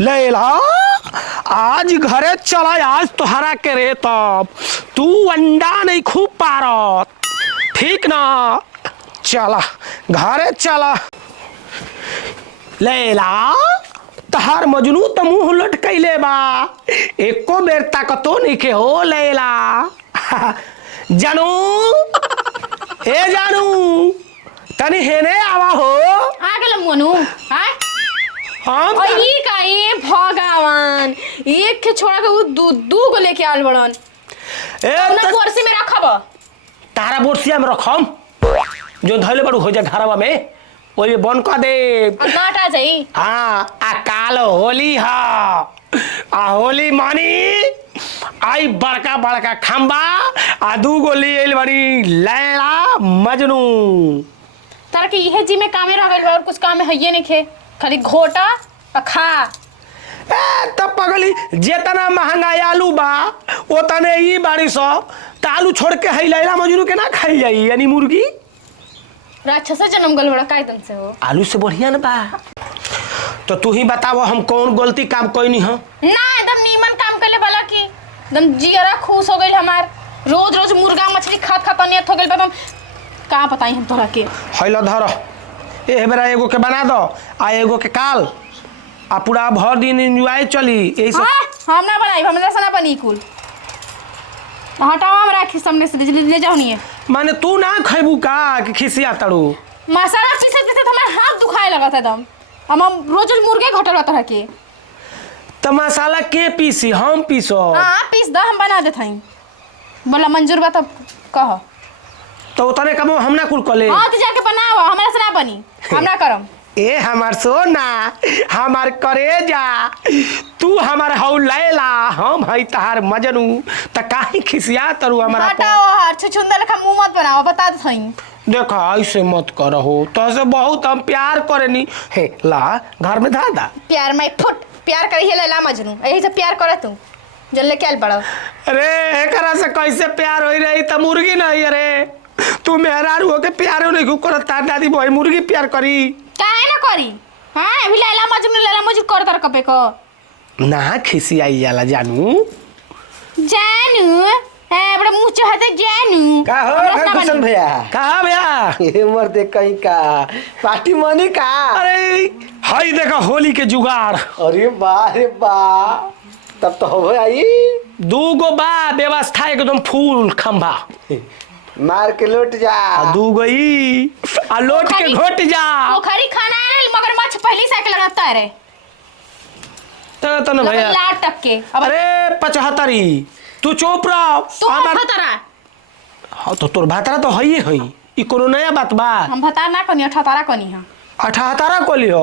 लैला आज घरे चला, आज तोहरा के रे तब तू अंडा नहीं खूब पारत, ठीक ना? चला घरे चला। लैला तहार मजनू तो मुंह लटकैले बा, एको बेर ताकतो नहीं के हो लैला। जानू ए जानू तनी हेने आवा हो। आ गेल मोनू। हां हम और ई का ये भगवान एक के छोड़ा के उ दू को लेके आल बड़न। ए ना कुर्सी में रखब, तारा बोर्सिया में रखम जो धैले बड़ू हो जा घरवा में ओए बन क दे। नाटा जाई। हां आ काल होली हा, आ होली मानी आई बड़का बड़का खंबा आ दू गो लेल बड़ी लैला मजनू। तार के इहे जी में कामे रह गइल और कुछ काम है ये नहीं खे, खाली घोटा आ खा। ए तब पगली जेतना महंगाई आलू बा ओतने ई बाड़ी सो त आलू छोड़ के है लैला मजनू के ना खाई जाई, यानी मुर्गी राक्षस जन्म गल बड़ा कायदन से हो। आलू से बढ़िया ना बा। तो तू ही बताओ हम कौन गलती काम कोई हो? ना एकदम नीमन काम करले भला की एकदम जियरा खुश हो गइल हमार। रोज रोज मुर्गा मछली खात खात नियत हो गइल बा। का बताई हम तोरा के। हैला धर ए बेरा एगो के बना दो आ एगो के काल आ पूरा भर दिन एंजॉय चली। यही सब हम ना बनाई, हमरा से ना बनी कुल। हटाओ हम राखी सामने से ले जाओ नहीं। माने तू ना खैबू का कि खिसिया तड़ू? मसाला पीसे पीसे हमारा हाथ दुखाए लगा था एकदम। हम रोज रोज मुर्गे घटल बा तरह के। तो मसाला के पीसी? हम पीसो। हां पीस द, हम बना देत हई। बोला मंजूर बा तब कह। तो उतने कम हम ना कुल कले। हां तो जाके बनाओ, हमरा से ना बनी, हम ना करम। ए हमार सोना हमार करेजा तू हमार हौ लैला, हम हई तहार मजनू, त काहे खिसिया तरू हमारा? हटाओ हर छुछुंदर लेखा मुंह मत बनाओ, बता दे हई। देखा ऐसे मत करहो, तोसे बहुत हम प्यार करेनी। हे ला घर में दादा प्यार में फुट प्यार करिए लैला मजनू, यही से प्यार कर तू जल लेके आल बड़ा। अरे एकरा से कैसे प्यार होई रही? त मुर्गी नहीं अरे तू मेहरारू हो के प्यार नहीं को करत, तार दादी भाई मुर्गी प्यार करी काहे ना करी? हां अभी लैला मजनू कर तर कपे को ना खिसियाई जाला जानू। जानू है बड़ा मुंह चाहते जानू। का हो खरकुशन भैया? कहा भैया? ये मर्दे कहीं का पार्टी मनी का? अरे हाय देखा होली के जुगाड़। अरे वाह रे वाह, तब तो हो आई दू गो बा व्यवस्था एकदम फूल खंभा। मार के लौट जा। दू गई आ लोट के घोट जा। पोखरी खाना आयल मगर मछ पहली साइकिल लगाता है रे। तो ना भैया लाट टप के। अब अरे 75 तू चुप रह। तू हम भतारा। हां तो तोर भातारा तो हई हई, ई कोनो नया बात बा? हम भतारा ना कनी 18 कनी हां। 78 को लियो?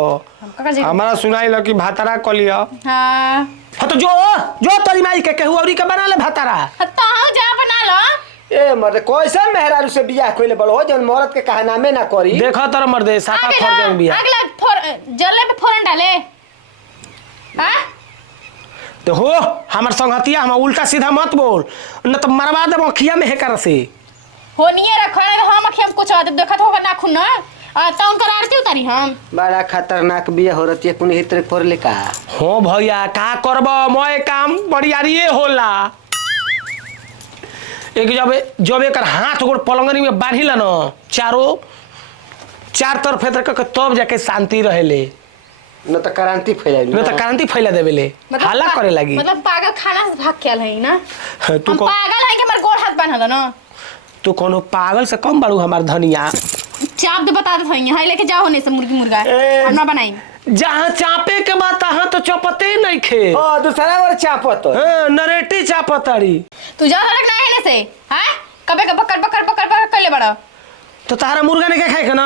हमारा सुनाई ल कि भातारा को लियो। हां तो जो तोरी माई के केहू औरी के बना ले भातारा। तो हम जा बना लो। ए मर्दे कैसा मेहरारू से बियाह कइले बड़ो जन मरद के कहा नामे ना करी। देखो तर मर्दे साफा खर जंग बिया। अगला जले पे फोरन डाले। हां तो हो हमर संगतिया हम उल्टा सीधा मत बोल न तो मरवा दे अखिया में हेकर से। होनिए रखो हम अखिया कुछ देखत होगा ना खुन आ तो उनकर आरती उतारी हम। बड़ा खतरनाक बियाह हो रती है कुनी हितर कर ले का। हो भैया का करबो मोए काम बड़ियारिए होला। एक जब एकर हाथ गोड़ पलंगनी में बांधिला न चार तरफ के तब जाके शांति रहेले, न तो क्रांति फैलाई न तो क्रांति फैला देवेले, हल्ला करे लगी। मतलब पागल खाना से भाग के आल है ना। तू हम पागल है कि हमर गोड़ हाथ बांधल न। तू कोनो पागल से कम बाड़ू हमार धनिया। चाप दे बता दे हई हां लेके जाओ ने से मुर्गी मुर्गा हम ना बनाई। जहां चापे के बात तहां तो चपते नहीं खे। हां दूसरा और चापत। हां नरेटी चापताड़ी। तू जा सड़क ना है ने से हां कबे का बकर कइले बड़ा। तो तारा मुर्गा नहीं के खाए के ना?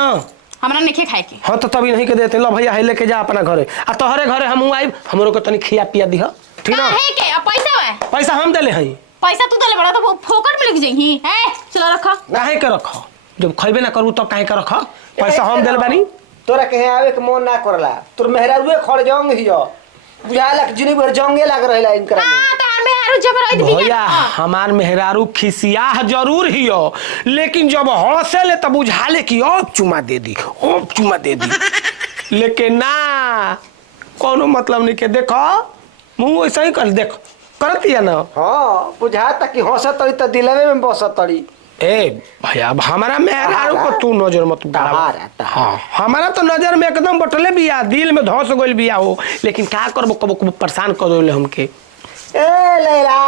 हमरा नहीं खाए के। हां तो तभी नहीं के देते। लो भैया है लेके जा अपना घरे आ तोहरे घरे हम आइब, हमरो को तनी खिया पिया दिह ठीक ना? काहे के पैसा है? पैसा हम देले हई। पैसा तू देले बड़ा तो फोकट में लग जाई हैं। चलो रखो। काहे के रखो? जब खइबे ना करू तब काहे के रखो? पैसा हम देल बानी। तोरा कहे आवे के मन ना करला, तोर मेहरारूए खड़ जंग हियो बुझाला कि जिनी भर जंगे लाग रहला इनकरा में। हां तो मेहरारू जबर रहित भैया हमार मेहरारू खिसिया जरूर हियो, लेकिन जब हंसे ले तब बुझाले कि अब चुमा दे दी, अब चुमा दे दी। लेकिन ना कोनो मतलब नहीं के देखो मुंह ऐसा ही कर देखो करती है ना। हाँ बुझाता कि हंसत तड़ी तो दिलवे में बसत तड़ी। ए भैया अब हमारा मेहरारू को तू नजर मत डाल। हाँ हमारा तो नजर में एकदम बटले बिया दिल में धस गइल बिया हो लेकिन क्या करबो कबो कबो परेशान कर देले हमके। ए लैला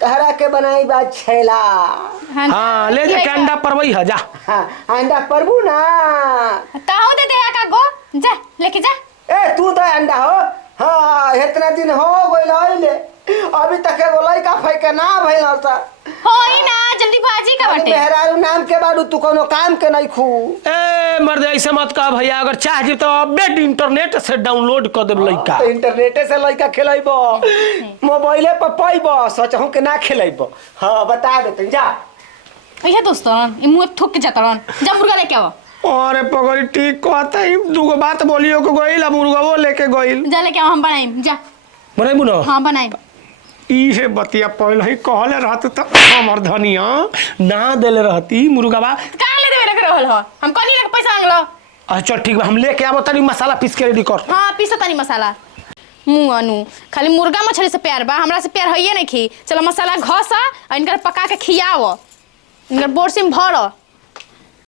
तहरा के बनाई बात छैला। हाँ ले जा के अंडा परवई है जा। हाँ अंडा परबू ना। ताऊ दे दे का गो जा लेके जा। ए तू तो अंडा हो। हाँ इतना दिन हो गइल आइले अभी तक एगो लइका फैके ना भइल था। होई ना जल्दी बाजी का बाटे। मेहरारू नाम के बाडू तू कोनो काम के नहीं खू। ए मर्द ऐसे मत कह भैया अगर चाह जी तो बेड इंटरनेट से डाउनलोड कर देब लइका। तो इंटरनेटे से लइका खेलैबो मोबाइले पर पाइबो सोचहूं के ना खेलैबो। हाँ बता देते जा। भैया दोस्तन ई मुंह थूक के जातरन जा मुर्गा लेके आओ। अरे पगड़ी ठीक कहता ही दूगो बात बोलियो को गइल अब मुर्गावो लेके गइल। जा लेके आओ हम बनाई जा। बनाइबू ना। हां बनाई। इहे बतिया पहले ही कहले रहत त हमर धनिया ना देले रहती मुर्गावा। कहां ले देवे लग रहल हो हम कोनी लग पैसा मांगलो। अच्छा ठीक बा हम लेके आबो तनी मसाला पीस के रेडी कर। हां पीस तनी मसाला मुंह अनु खाली मुर्गा मछली से प्यार बा हमरा से प्यार होइए नहीं खी। चलो मसाला घसा और इनकर पका के खियाओ इनकर बोरसिम भरो।